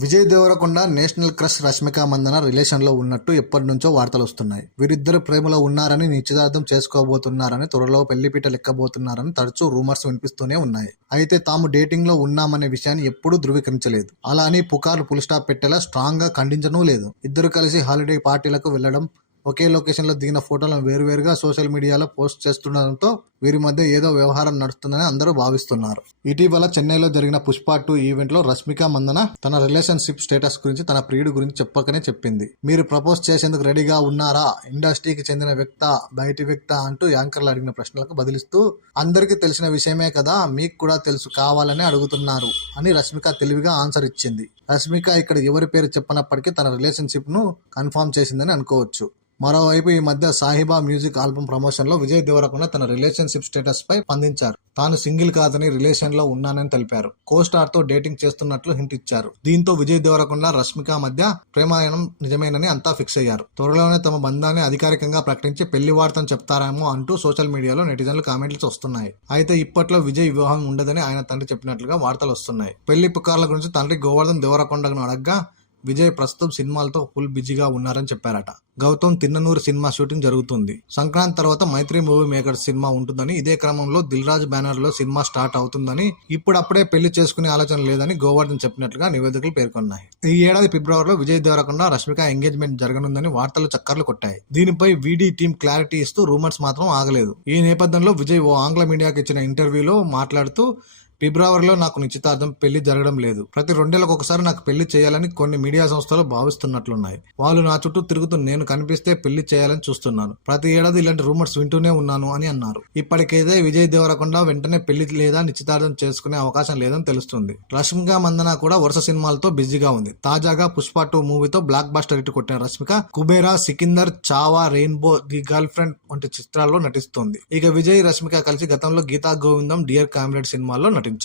Vijay Devarakonda national crush Rashmika Mandanna రిలేషన్లో ఉన్నట్టు ఎప్పటి నుంచో వార్తలు వస్తున్నాయి. వీరిద్దరు ప్రేమలో ఉన్నారని నిశ్చితార్థం చేసుకోబోతున్నారని త్వరలో పెళ్ళిపీట లెక్కబోతున్నారని తరచూ రూమర్స్ వినిపిస్తూనే ఉన్నాయి. అయితే తాము డేటింగ్లో ఉన్నామనే విషయాన్ని ఎప్పుడూ ధృవీకరించలేదు. అలా అని పుకార్లు పుల్ స్టాప్ పెట్టేలా స్ట్రాంగ్గా ఖండించనూ లేదు. ఇద్దరు కలిసి హాలిడే పార్టీలకు వెళ్ళడం ఒకే లొకేషన్లో దిగిన ఫోటోలను వేరువేరుగా సోషల్ మీడియాలో పోస్ట్ చేస్తుండడంతో వీరి మధ్య ఏదో వ్యవహారం నడుస్తుందని అందరూ భావిస్తున్నారు. ఇటీవల చెన్నైలో జరిగిన పుష్ప టూ ఈవెంట్లో రష్మిక మందన తన రిలేషన్షిప్ స్టేటస్ గురించి తన ప్రియుడి గురించి చెప్పకనే చెప్పింది. మీరు ప్రపోజ్ చేసేందుకు రెడీగా ఉన్నారా? ఇండస్ట్రీకి చెందిన వ్యక్త బయటి వ్యక్త అంటూ యాంకర్లు అడిగిన ప్రశ్నలకు బదిలిస్తూ అందరికీ తెలిసిన విషయమే కదా మీకు కూడా తెలుసు కావాలని అడుగుతున్నారు అని రష్మిక తెలివిగా ఆన్సర్ ఇచ్చింది. రష్మిక ఇక్కడ ఎవరి పేరు చెప్పనప్పటికీ తన రిలేషన్షిప్ను కన్ఫర్మ్ చేసిందని అనుకోవచ్చు. మరోవైపు ఈ మధ్య సాహిబా మ్యూజిక్ ఆల్బమ్ ప్రమోషన్లో విజయ్ దేవరకొండ తన రిలేషన్షిప్ స్టేటస్ పై స్పందించారు. తాను సింగిల్ కాదని రిలేషన్లో ఉన్నానని తెలిపారు. కో స్టార్తో డేటింగ్ చేస్తున్నట్లు హింట్ ఇచ్చారు. దీంతో విజయ్ దేవరకొండ రష్మిక మధ్య ప్రేమాయణం నిజమేనని అంతా ఫిక్స్ అయ్యారు. త్వరలోనే తమ బంధాన్ని అధికారికంగా ప్రకటించి పెళ్ళి వార్తను చెప్తారేమో అంటూ సోషల్ మీడియాలో నెటిజన్లు కామెంట్లు వస్తున్నాయి అయితే ఇప్పట్లో విజయ్ వివాహం ఉండదని ఆయన తండ్రి చెప్పినట్లుగా వార్తలు వస్తున్నాయి. పెళ్ళి పుకార్ల గురించి తండ్రి గోవర్ధన్ దేవరకొండను అడగ్గా విజయ్ ప్రస్తుతం సినిమాలతో ఫుల్ బిజీగా ఉన్నారని చెప్పారట. గౌతమ్ తిన్ననూరు సినిమా షూటింగ్ జరుగుతుంది. సంక్రాంతి తర్వాత మైత్రి మూవీ మేకర్స్ సినిమా ఉంటుందని ఇదే క్రమంలో దిల్రాజ్ బ్యానర్లో సినిమా స్టార్ట్ అవుతుందని ఇప్పుడప్పుడే పెళ్ళి చేసుకునే ఆలోచన లేదని గోవర్ధన్ చెప్పినట్లుగా నివేదికలు పేర్కొన్నాయి. ఈ ఏడాది ఫిబ్రవరిలో విజయ్ దేవరకొండ రష్మిక ఎంగేజ్మెంట్ జరగనుందని వార్తలు చక్కర్లు కొట్టాయి. దీనిపై వీడీ టీం క్లారిటీ ఇస్తూ రూమర్స్ మాత్రం ఆగలేదు. ఈ నేపథ్యంలో విజయ్ ఓ ఆంగ్ల మీడియాకి ఇచ్చిన ఇంటర్వ్యూలో మాట్లాడుతూ ఫిబ్రవరిలో నాకు నిశ్చితార్థం పెళ్ళి జరగడం లేదు. ప్రతి రెండేళ్ళకు ఒకసారి నాకు పెళ్ళి చేయాలని కొన్ని మీడియా సంస్థలు భావిస్తున్నట్లున్నాయి. వాళ్ళు నా చుట్టూ తిరుగుతూ నేను కనిపిస్తే పెళ్ళి చేయాలని చూస్తున్నాను. ప్రతి ఏడాది ఇలాంటి రూమర్స్ వింటూనే ఉన్నాను అని అన్నారు. ఇప్పటికైతే విజయ్ దేవరకొండ వెంటనే పెళ్ళి లేదా నిశ్చితార్థం చేసుకునే అవకాశం లేదని తెలుస్తుంది. రష్మిక మందన కూడా వరుస సినిమాలతో బిజీగా ఉంది. తాజాగా పుష్ప టూ మూవీతో బ్లాక్ బాస్టర్ ఇటు కొట్టిన Rashmika Kubera Sikandar Chhaava rainbow the girl friend వంటి చిత్రాల్లో నటిస్తోంది. ఇక విజయ్ రష్మిక కలిసి గతంలో గీతా గోవిందం డియర్ కామ్రేడ్ సినిమాల్లో నటించారు in